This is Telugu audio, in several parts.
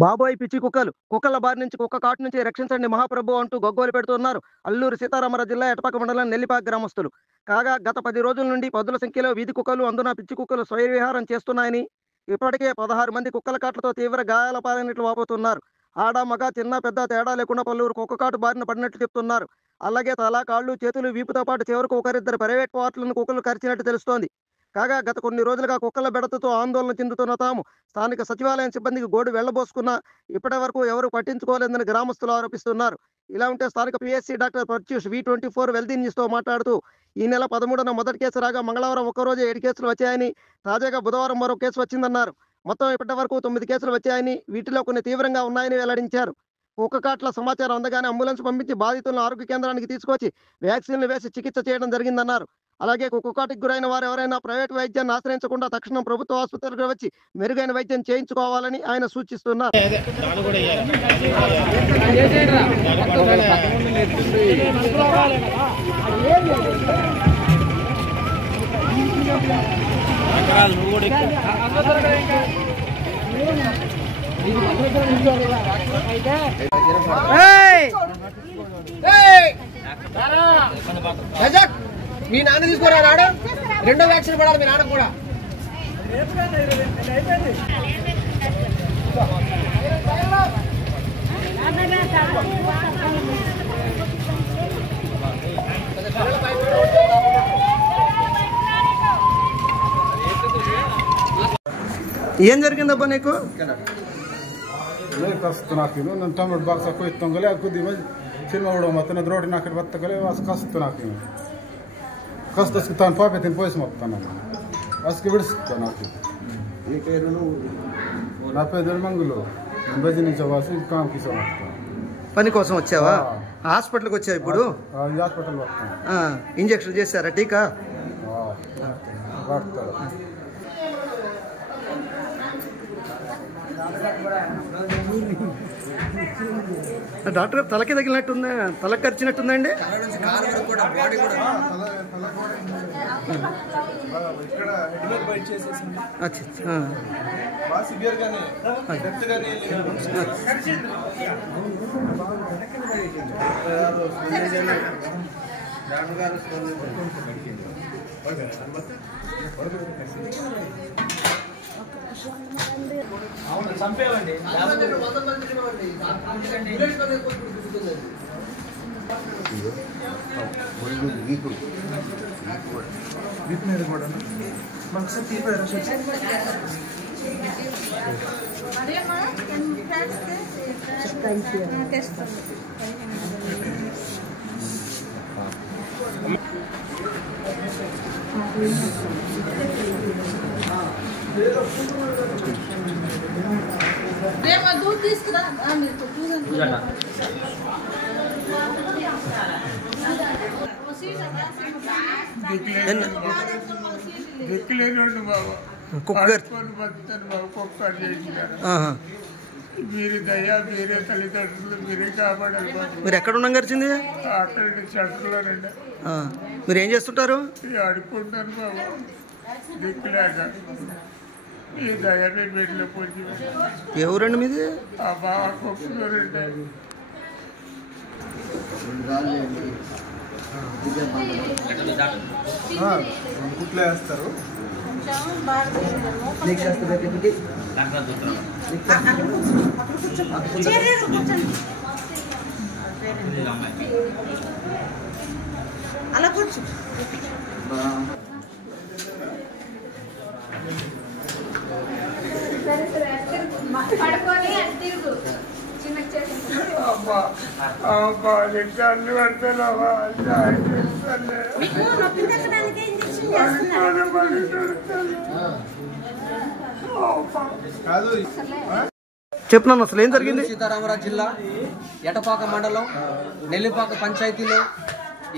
బాబోయ్ పిచ్చి కుక్కల బారి నుంచి కుక్క కాటు నుంచి రక్షించండి మహాప్రభు అంటూ గగ్గోలు పెడుతున్నారు అల్లూరు సీతారామరాజు జిల్లా ఎటపాక మండలం నెల్లిపాక గ్రామస్తులు. కాగా గత 10 రోజుల నుండి పదుల సంఖ్యలో వీధి కుక్కలు అందున పిచ్చి కుక్కలు స్వైర విహారం చేస్తున్నాయని, ఇప్పటికే 16 మంది కుక్కల కాట్లతో తీవ్ర గాయాల పాలైనట్లు వాపోతున్నారు. ఆడ మగ చిన్న పెద్ద తేడా లేకుండా పలువురు కుక్క కాటు బారిన పడినట్లు చెప్తున్నారు. అలాగే తల కాళ్ళు చేతులు వీపుతో పాటు చివరకు ఒకరిద్దరు ప్రైవేట్ పార్ట్లను కుక్కలు కరిచినట్టు తెలుస్తోంది. కాగా గత కొన్ని రోజులుగా కుక్కల బెడతతో ఆందోళన చెందుతున్న తాము స్థానిక సచివాలయం సిబ్బందికి గోడు వెళ్లబోసుకున్నా ఇప్పటి వరకు ఎవరు పట్టించుకోలేదని గ్రామస్తులు ఆరోపిస్తున్నారు. ఇలా ఉంటే స్థానిక పిఎస్సి డాక్టర్ ప్రత్యూష్ V24 వెల్దీ న్యూస్తో మాట్లాడుతూ, ఈ నెల 13న మొదటి కేసు రాగా మంగళవారం ఒక్కరోజే 7 కేసులు వచ్చాయని, తాజాగా బుధవారం మరో కేసు వచ్చిందన్నారు. మొత్తం ఇప్పటి వరకు 9 కేసులు వచ్చాయని, వీటిలో కొన్ని తీవ్రంగా ఉన్నాయని వెల్లడించారు. కుక్క కాట్ల సమాచారం అందగానే అంబులెన్స్ పంపించి బాధితులను ఆరోగ్య కేంద్రానికి తీసుకొచ్చి వ్యాక్సిన్లు వేసి చికిత్స చేయడం జరిగిందన్నారు. అలాగే కుక్క కాటుకు గురైన వారు ఎవరైనా ప్రైవేట్ వైద్యాన్ని ఆశ్రయించకుండా తక్షణం ప్రభుత్వ ఆసుపత్రికి వచ్చి మెరుగైన వైద్యం చేయించుకోవాలని ఆయన సూచిస్తున్నారు. మీ నాన్న తీసుకోరా రాడు, రెండో వ్యాక్సిన్ పడాలి మీ నాన్న కూడా. ఏం జరిగిందబ్బా నీకు? ಕಸ್ತನಾಕಿನು ನನ್ನ ಟೊಮೆಟೊ ಬಾಕ್ಸ್ ಹಾಕೋ ಇತ್ತಂಗಲೆ ಹಾಕುದಿ ಸಿನಿಮಾ ಬಿಡೋ ಮತ್ತೆ ರೋಡಿ ನಾಕಡೆ ಬತ್ತಗಲೆ ವಾಸ ಕಸ್ತನಾಕಿನು ಕಸ್ತಸ್కి ತಾನು ಪಾಪೆ ತಿನ್ పోయి మొత్తాను అసలు విడుస్తాను నాకు నా పేరు మంగులు బజి నుంచి వాసి కాంకి సమస్త పని కోసం వచ్చావా? హాస్పిటల్కి వచ్చావు ఇప్పుడు? హాస్పిటల్ వస్తాను. ఇంజక్షన్ చేశారా? టీకా వాడతారు. డాక్టర్ గారు తలకి తగిలినట్టుందా? తలకి ఖర్చినట్టుందండి? అవును చంపేవండి. दूध తీసుకురా మీరు దయ మీరే తల్లిదండ్రులు మీరే కాపాడాలి. మీరు ఎక్కడ ఉన్నాం గడిచింది? అక్కడ చెట్లలోనండి. మీరు ఏం చేస్తుంటారు? ఆడుకుంటాను బాబు, దిక్కులేక ఈ దయ మీ బిడ్డలో పొంది. ఎవరండి మీది? ఆ బాగా కొప్పులోనండి. కుట్లో వేస్తారు. అలా కూర్చో. పడుకొని తిరుగు. చెప్పినాను అసలు ఏం జరిగింది? సీతారామరాజు జిల్లా ఎటపాక మండలం నెల్లిపాక పంచాయతీలో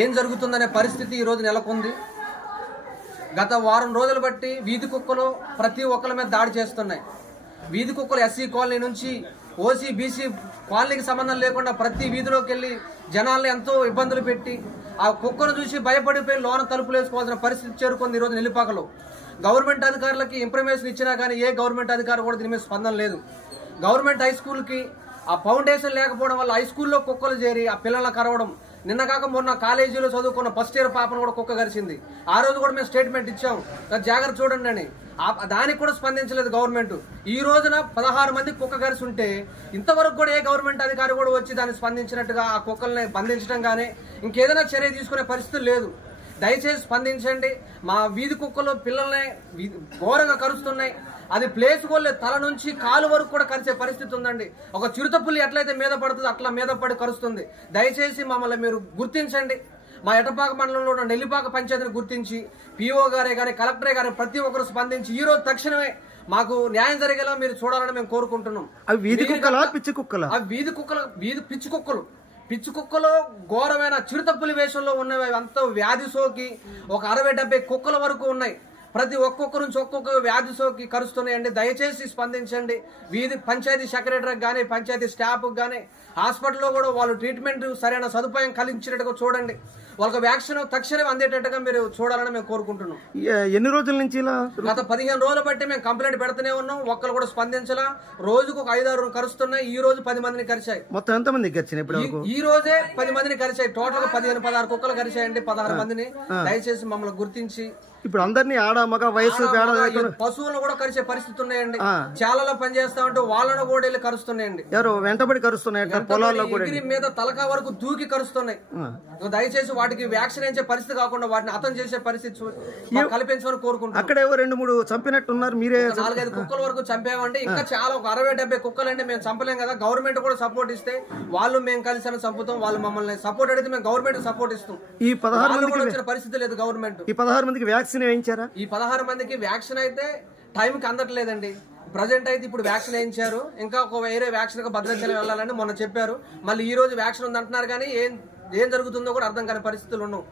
ఏం జరుగుతుందనే పరిస్థితి ఈరోజు నెలకొంది. గత వారం రోజులు బట్టి వీధి కుక్కలు ప్రతి ఒక్కరి మీద దాడి చేస్తున్నాయి. వీధి కుక్కలు ఎస్సీ కాలనీ నుంచి ఓసీ బీసీ కాలనీకి సంబంధం లేకుండా ప్రతి వీధిలోకి వెళ్ళి జనాల్ని ఎంతో ఇబ్బందులు పెట్టి ఆ కుక్కను చూసి భయపడిపోయి లోన తలుపులు వేసుకోవాల్సిన పరిస్థితి చేరుకుంది ఈరోజు నెల్లిపాకలో. గవర్నమెంట్ అధికారులకి ఇన్ఫర్మేషన్ ఇచ్చినా కానీ ఏ గవర్నమెంట్ అధికారి కూడా దీని మీద స్పందన లేదు. గవర్నమెంట్ హై స్కూల్కి ఆ ఫౌండేషన్ లేకపోవడం వల్ల హై స్కూల్లో కుక్కలు చేరి ఆ పిల్లల్ని కరవడం. నిన్న కాక మొన్న కాలేజీలో చదువుకున్న ఫస్ట్ ఇయర్ పాపను కూడా కుక్క కరిచింది. ఆ రోజు కూడా మేము స్టేట్మెంట్ ఇచ్చాం, జాగ్రత్త చూడండి అని. దానికి కూడా స్పందించలేదు గవర్నమెంట్. ఈ రోజున 16 మంది కుక్క కరిచి ఉంటే ఇంతవరకు కూడా ఏ గవర్నమెంట్ అధికారి కూడా వచ్చి దాన్ని స్పందించినట్టుగా ఆ కుక్కల్ని బంధించడం కానీ ఇంకేదైనా చర్య తీసుకునే పరిస్థితి లేదు. దయచేసి స్పందించండి. మా వీధి కుక్కలు పిల్లల్ని ఘోరంగా కరుస్తున్నాయి. అది ప్లేస్ కొల్లే తల నుంచి కాలు వరకు కూడా కరిచే పరిస్థితి ఉందండి. ఒక చిరుతపుల్లి ఎట్లయితే మీద పడుతుందో అట్లా మీద పడి కరుస్తుంది. దయచేసి మమ్మల్ని మీరు గుర్తించండి. మా ఎటపాక మండలంలో ఉన్న నెల్లిపాక పంచాయతీని గుర్తించి పిఓ గారే కానీ కలెక్టరే కానీ ప్రతి ఒక్కరు స్పందించి ఈ రోజు తక్షణమే మాకు న్యాయం జరిగేలా మీరు చూడాలని మేము కోరుకుంటున్నాం. అవి వీధి కుక్కలా పిచ్చి కుక్కలా? అవి వీధి కుక్కలు, పిచ్చి కుక్కలు. పిచ్చి కుక్కలు ఘోరమైన చిరుతపులి వేషంలో ఉన్నవి. అంతా వ్యాధి సోకి ఒక 60-70 కుక్కల వరకు ఉన్నాయి. ప్రతి ఒక్కొక్క నుంచి ఒక్కొక్క వ్యాధి సోకి కరుస్తున్నాయండి. దయచేసి స్పందించండి. వీధి పంచాయతీ సెక్రటరీకి కానీ పంచాయతీ స్టాఫ్కి కానీ హాస్పిటల్లో కూడా వాళ్ళు ట్రీట్మెంట్ సరైన సదుపాయం కలిగించేటట్టుగా చూడండి. వాళ్ళకి వ్యాక్సిన్ తక్షణం అందేటట్టుగా మీరు చూడాలని మేము కోరుకుంటున్నాం. ఎన్ని రోజుల నుంచి ఇలా? గత 15 రోజులు బట్టి మేము కంప్లైంట్ పెడుతూనే ఉన్నాం. ఒక్కరు కూడా స్పందించలా. రోజుకు ఒక 5-6 కరుస్తున్నాయి. ఈ రోజు 10 మందిని కరిచాయి. మొత్తం ఎంత మందికి కరిచాయి ఇప్పుడు? ఈ రోజే 10 మందిని కరిచాయి. టోటల్ గా 15-16 కుక్కలు కరిచాయండి. 16 మందిని. దయచేసి మమ్మల్ని గుర్తించి ఇప్పుడు అందరినీ ఆడ మగ వయసు పశువులను కూడా కరిచే పరిస్థితి ఉన్నాయండి. చాలా పనిచేస్తా ఉంటే వాళ్ళను కూడా వెళ్ళి కరుస్తున్నాయండి. ఎవరు వెంటబడి కరుస్తున్నాయి, పొలాల్లో కూడా మీద తలకా వరకు దూకి కరుస్తున్నాయి. దయచేసి వాటికి వ్యాక్సిన్ ఇచ్చే పరిస్థితి కాకుండా వాటిని అతం చేసే పరిస్థితి కల్పించమని కోరుకుంటున్నాం. అక్కడ 2-3 చంపినట్టు ఉన్నారు. మీరే 4-5 కుక్కల వరకు చంపామంటే ఇంకా చాలా ఒక 60-70 కుక్కలు అంటే మేము చంపలేం కదా. గవర్నమెంట్ కూడా సపోర్ట్ ఇస్తే వాళ్ళు మేము కలిసి చంపుతాం. వాళ్ళు మమ్మల్ని సపోర్ట్ అడిగితే మేము గవర్నమెంట్ సపోర్ట్ ఇస్తాం. ఈ 16 మందికి వచ్చిన పరిస్థితి లేదు గవర్నమెంట్. ఈ 16 మందికి వ్యాక్సిన్ వేయించారా? ఈ 16 మందికి వ్యాక్సిన్ అయితే టైంకి అందట్లేదండి. ప్రజెంట్ అయితే ఇప్పుడు వ్యాక్సిన్ వేయించారు. ఇంకా ఒక వేరే వ్యాక్సిన్ భద్రాచలం వెళ్ళాలని మొన్న చెప్పారు. మళ్ళీ ఈ రోజు వ్యాక్సిన్ ఉంది అంటున్నారు కానీ ఏం జరుగుతుందో కూడా అర్థం కాని పరిస్థితులు ఉన్నాం.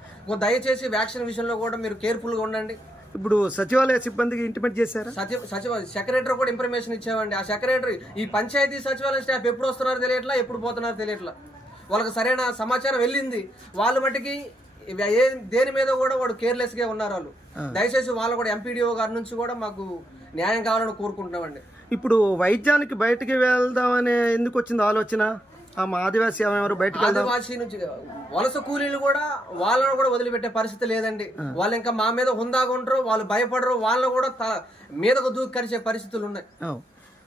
దయచేసి వ్యాక్సిన్ విషయంలో కూడా మీరు కేర్ఫుల్ గా ఉండండి. ఇప్పుడు సచివాలయ సిబ్బందికి ఇంటిమేట్ చేశారా? సెక్రటరీ కూడా ఇన్ఫర్మేషన్ ఇచ్చామండి. ఆ సెక్రటరీ ఈ పంచాయతీ సచివాలయం స్టాఫ్ ఎప్పుడు వస్తున్నారో తెలియట్లా, ఎప్పుడు పోతున్నారో తెలియట్లా. వాళ్ళకి సరైన సమాచారం వెళ్ళింది. వాళ్ళ మట్టికి దేని మీద కూడా వాడు కేర్లెస్ గా ఉన్నారు వాళ్ళు. దయచేసి వాళ్ళు కూడా ఎంపీడీఓ గారి నుంచి కూడా మాకు న్యాయం కావాలని కోరుకుంటున్నామండి. ఇప్పుడు వైద్యానికి బయటికి వెళ్దామనే ఎందుకు వచ్చింది ఆలోచన? మా ఆదివాసీ ఎవరు బయటకు ఆదివాసీ నుంచి వలస కూలీలు కూడా వాళ్ళను కూడా వదిలిపెట్టే పరిస్థితి లేదండి. వాళ్ళు ఇంకా మా మీద హుందాగా ఉంటారు, వాళ్ళు భయపడరు. వాళ్ళను కూడా మీదకు దూకి కరిచే పరిస్థితులు ఉన్నాయి.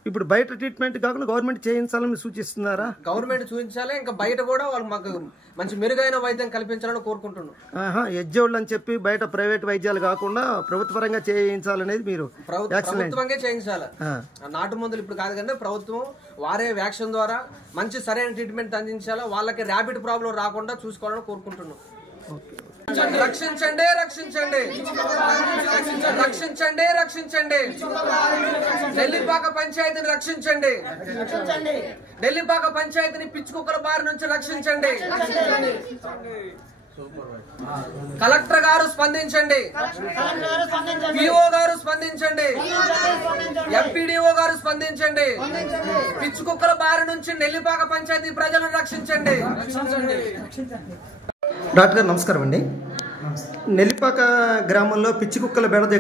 ఇప్పుడు బయట ట్రీట్మెంట్ కాకుండా గవర్నమెంట్ చేయించాలని సూచిస్తున్నారా? గవర్నమెంట్ చూపించాలి. ఇంకా బయట కూడా వాళ్ళు మాకు మంచి మెరుగైన వైద్యం కల్పించాలని కోరుకుంటున్నాం. ఎజ్జోళ్ళు అని చెప్పి బయట ప్రైవేట్ వైద్యాలు కాకుండా ప్రభుత్వపరంగా చేయించాలనేది మీరు ప్రభుత్వంగా చేయించాలి. నాటు మందులు ఇప్పుడు కాదు కానీ ప్రభుత్వం వారే వ్యాక్సిన్ ద్వారా మంచి సరైన ట్రీట్మెంట్ అందించాలా. వాళ్ళకి ర్యాపిడ్ ప్రాబ్లం రాకుండా చూసుకోవాలని కోరుకుంటున్నాం. రక్షించండి, రక్షించండి, రక్షించండి, రక్షించండి. నెల్లిపాక పంచాయతీని రక్షించండి. నెల్లిపాక పంచాయతీని పిచ్చి కుక్కల బారి నుంచి రక్షించండి. కలెక్టర్ గారు స్పందించండి, పిఓ గారు స్పందించండి, ఎంపీడీఓ గారు స్పందించండి. పిచ్చి కుక్కల బారి నుంచి నెల్లిపాక పంచాయతీ ప్రజలను రక్షించండి. డాక్టర్ గారు నమస్కారం అండి. నెల్లిపాక గ్రామంలో పిచ్చి కుక్కల బెడద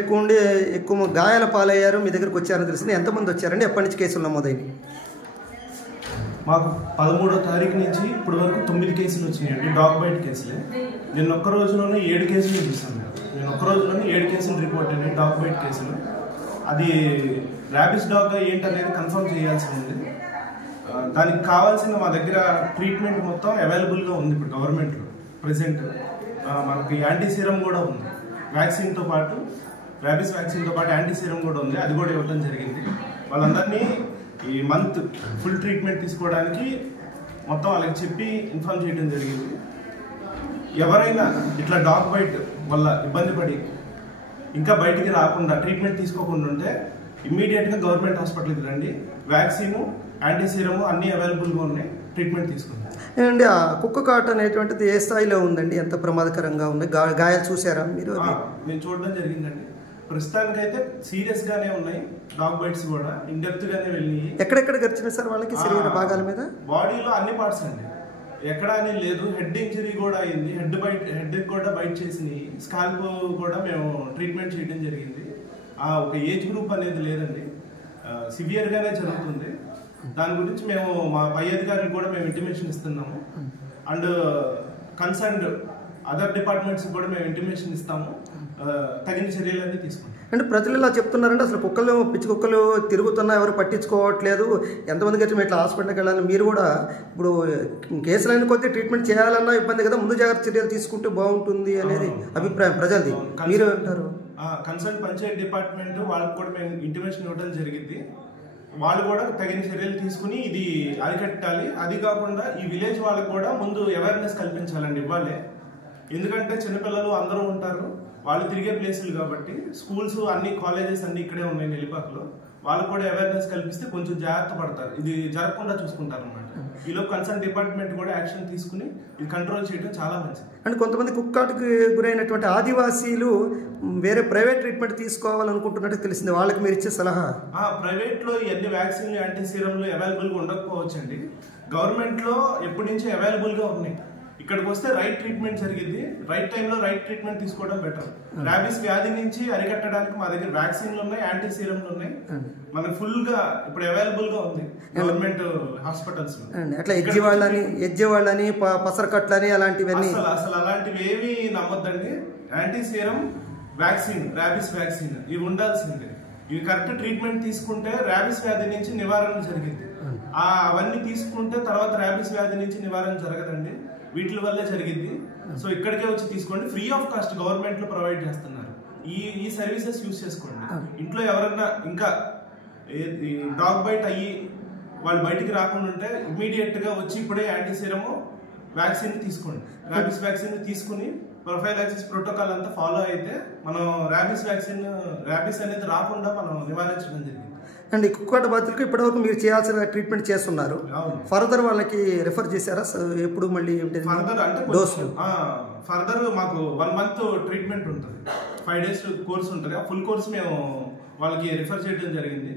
ఎక్కువ గాయాల పాలయ్యారు. మీ దగ్గరకు వచ్చారని తెలిసింది. ఎంతమంది వచ్చారండి? ఎప్పటి నుంచి కేసులు నమోదైంది? మాకు 13వ తారీఖు నుంచి ఇప్పటి వరకు 9 కేసులు వచ్చినాయండి. డాగ్ బైట్ కేసులే. నేను ఒక్క రోజులోనే 7 కేసులు చూసాను. నేను ఒక్క రోజులోనే 7 కేసులు రిపోర్ట్ అయినాయి, డాగ్ బైట్ కేసులు. అది ర్యాబిస్ డాగ్ ఏంటనేది కన్ఫర్మ్ చేయాల్సి ఉంది. దానికి కావాల్సిన మా దగ్గర ట్రీట్మెంట్ మొత్తం అవైలబుల్గా ఉంది ఇప్పుడు గవర్నమెంట్లో ప్రెసెంట్. మనకి యాంటీ సీరం కూడా ఉంది. వ్యాక్సిన్తో పాటు ర్యాబిస్ వ్యాక్సిన్తో పాటు యాంటీ సీరం కూడా ఉంది. అది కూడా ఇవ్వడం జరిగింది. వాళ్ళందరినీ ఈ మంత్ ఫుల్ ట్రీట్మెంట్ తీసుకోవడానికి మొత్తం వాళ్ళకి చెప్పి ఇన్ఫార్మ్ చేయడం జరిగింది. ఎవరైనా ఇట్లా డాగ్ బైట్ వల్ల ఇబ్బంది పడి ఇంకా బయటికి రాకుండా ట్రీట్మెంట్ తీసుకోకుండా ఉంటే ఇమ్మీడియట్గా గవర్నమెంట్ హాస్పిటల్కి రండి. వ్యాక్సిన్, యాంటీ సీరము అన్నీ అవైలబుల్గా ఉన్నాయి. ట్రీట్మెంట్ తీసుకుంటాం. అండి ఆ కుక్క కాటు అనేటువంటిది ఏ స్థాయిలో ఉందండి? ఎంత ప్రమాదకరంగా ఉంది? గాయాలు చూసారా మీరు? నేను చూడడం జరిగిందండి. ప్రస్తుతానికైతే సీరియస్ గానే ఉన్నాయి. డాగ్ బైట్స్ కూడా ఇన్ డెప్త్ గానే వెళ్ళి ఎక్కడెక్కడ గడిచినాయి సార్ వాళ్ళకి? శరీర భాగాల మీద, బాడీలో అన్ని పార్ట్స్ అండి. ఎక్కడ అని లేదు. హెడ్ ఇంజరీ కూడా అయింది. హెడ్ కూడా బైట్ చేసింది. స్కాల్ప్ కూడా మేము ట్రీట్మెంట్ చేయడం జరిగింది. ఒక ఏజ్ గ్రూప్ అనేది లేదండి. సివియర్ గానే జరుగుతుంది. దాని గురించి మేము మా పై అధికారులకు కూడా మేము ఇంటిమేషన్ ఇస్తున్నాము. అండ్ కన్సర్న్డ్ అదర్ డిపార్ట్మెంట్స్ కూడా మేము ఇంటిమేషన్ ఇస్తాము. తగిన చర్యలన్నీ తీసుకుంటాం. అంటే ప్రజలు ఇలా చెప్తున్నారంటే అసలు కుక్కలు పిచ్చి కుక్కలు తిరుగుతున్నా ఎవరు పట్టించుకోవట్లేదు, ఎంతమందికి అయితే ఇట్లా హాస్పిటల్కి వెళ్ళాలి, మీరు కూడా ఇప్పుడు కేసులైన కొద్ది ట్రీట్మెంట్ చేయాలన్నా ఇబ్బంది కదా, ముందు జాగ్రత్త చర్యలు తీసుకుంటే బాగుంటుంది అనేది అభిప్రాయం ప్రజలది. మీరు అంటారు కన్సర్న్ పంచాయత్ డిపార్ట్మెంట్ వాళ్ళకి కూడా మేము ఇంటిమేషన్ ఇవ్వడం జరిగింది. వాళ్ళు కూడా తగిన చర్యలు తీసుకుని ఇది అరికట్టాలి. అది కాకుండా ఈ విలేజ్ వాళ్ళకి కూడా ముందు అవేర్నెస్ కల్పించాలండి ఇవ్వాలి. ఎందుకంటే చిన్నపిల్లలు అందరూ ఉంటారు, వాళ్ళు తిరిగే ప్లేసులు కాబట్టి, స్కూల్స్ అన్ని కాలేజెస్ అన్ని ఇక్కడే ఉన్నాయి నెల్లిపాకలో. వాళ్ళకు కూడా అవేర్నెస్ కల్పిస్తే కొంచెం జాగ్రత్త పడతారు, ఇది జరగకుండా చూసుకుంటారు అనమాట. ఈలో కన్సర్న్ డిపార్ట్మెంట్ కూడా యాక్షన్ తీసుకుని ఇది కంట్రోల్ చేయడం చాలా మంచిది. అంటే కొంతమంది కుక్కకి గురైనటువంటి ఆదివాసీలు వేరే ప్రైవేట్ ట్రీట్మెంట్ తీసుకోవాలనుకుంటున్నట్టు తెలిసింది, వాళ్ళకి మీరు ఇచ్చే సలహా? ప్రైవేట్ లో ఇవన్నీ వ్యాక్సిన్లు యాంటీ సీరంలు అవైలబుల్ గా ఉండకపోవచ్చండి. గవర్నమెంట్ లో ఎప్పటి నుంచి అవైలబుల్ గా ఉన్నాయి. ఇక్కడికి వస్తే రైట్ ట్రీట్మెంట్ జరిగింది, రైట్ టైంలో రైట్ ట్రీట్మెంట్ తీసుకోవడం బెటర్. ర్యాబీస్ వ్యాధి నుంచి అరికట్టడానికి మా దగ్గర వ్యాక్సిన్లు ఉన్నాయి, యాంటీ సీరంలు ఉన్నాయి, మనకు ఫుల్ గా ఇప్పుడు అవైలబుల్ గా ఉంది గవర్నమెంట్ హాస్పిటల్స్ లో. అట్లా ఎజ్జి వాళ్ళని పసరకట్లని అలాంటివన్నీ అసలు అలాంటివి ఏమి నమ్మొద్దండి. Anti serum, vaccine, rabies vaccine ఇవి ఉండాల్సిందే. ఇవి కరెక్ట్ ట్రీట్మెంట్ తీసుకుంటే ర్యాబీస్ వ్యాధి నుంచి నివారణ జరిగింది. అవన్నీ తీసుకుంటే తర్వాత ర్యాబీస్ వ్యాధి నుంచి నివారణ జరగదండి, వీటి వల్లే జరిగింది. సో ఇక్కడికే వచ్చి తీసుకోండి, ఫ్రీ ఆఫ్ కాస్ట్ గవర్నమెంట్ లో ప్రొవైడ్ చేస్తున్నారు. ఈ సర్వీసెస్ యూజ్ చేసుకోండి. ఇంట్లో ఎవరన్నా ఇంకా డాగ్ బైట్ అయ్యి వాళ్ళు బయటికి రాకుండా ఉంటే ఇమీడియట్ గా వచ్చి ఇప్పుడే యాంటీ సీరము వ్యాక్సిన్ తీసుకోండి. ర్యాబీస్ వ్యాక్సిన్ తీసుకుని ప్రొఫైలాక్సిస్ ప్రోటోకాల్ అంతా ఫాలో అయితే మనం ర్యాబీస్ అనేది రాకుండా మనం నివారించడం జరిగింది. అండ్ కుక్కట బాధితులకు ఇప్పటివరకు మీరు చేయాల్సిన ట్రీట్మెంట్ చేస్తున్నారు, ఫర్దర్ వాళ్ళకి రిఫర్ చేశారా? ఎప్పుడు మళ్ళీ ఫర్దర్ అంటే ఫర్దర్ మాకు 1 month ట్రీట్మెంట్ ఉంటుంది, 5 days కోర్స్ ఉంటుంది. ఆ ఫుల్ కోర్స్ మేము వాళ్ళకి రిఫర్ చేయడం జరిగింది.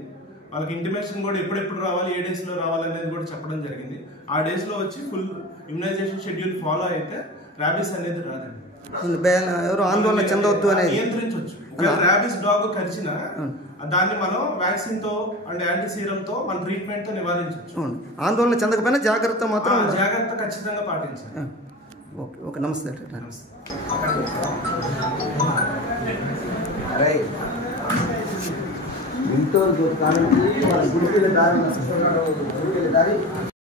వాళ్ళకి ఇంటిమేషన్ కూడా ఎప్పుడెప్పుడు రావాలి, ఏ డేస్ లో రావాలి అనేది కూడా చెప్పడం జరిగింది. ఆ డేస్ లో వచ్చి ఫుల్ ఇమ్యునైజేషన్ షెడ్యూల్ ఫాలో అయితే ర్యాబీస్ అనేది రాదండి. ఎవరు ఆందోళన చెందవద్దు అనేది నియంత్రించవచ్చు. ర్యాబీస్ డాగ్ కరిచిన దాన్ని మనం వ్యాక్సిన్ తో అండ్ యాంటీ సీరం తో మన ట్రీట్మెంట్ తో నివారించవచ్చు. ఆందోళన చెందకపోయినా జాగ్రత్త మాత్రం జాగ్రత్త ఖచ్చితంగా పాటించాలి. ఓకే ఓకే, నమస్తే. ఇంట్లో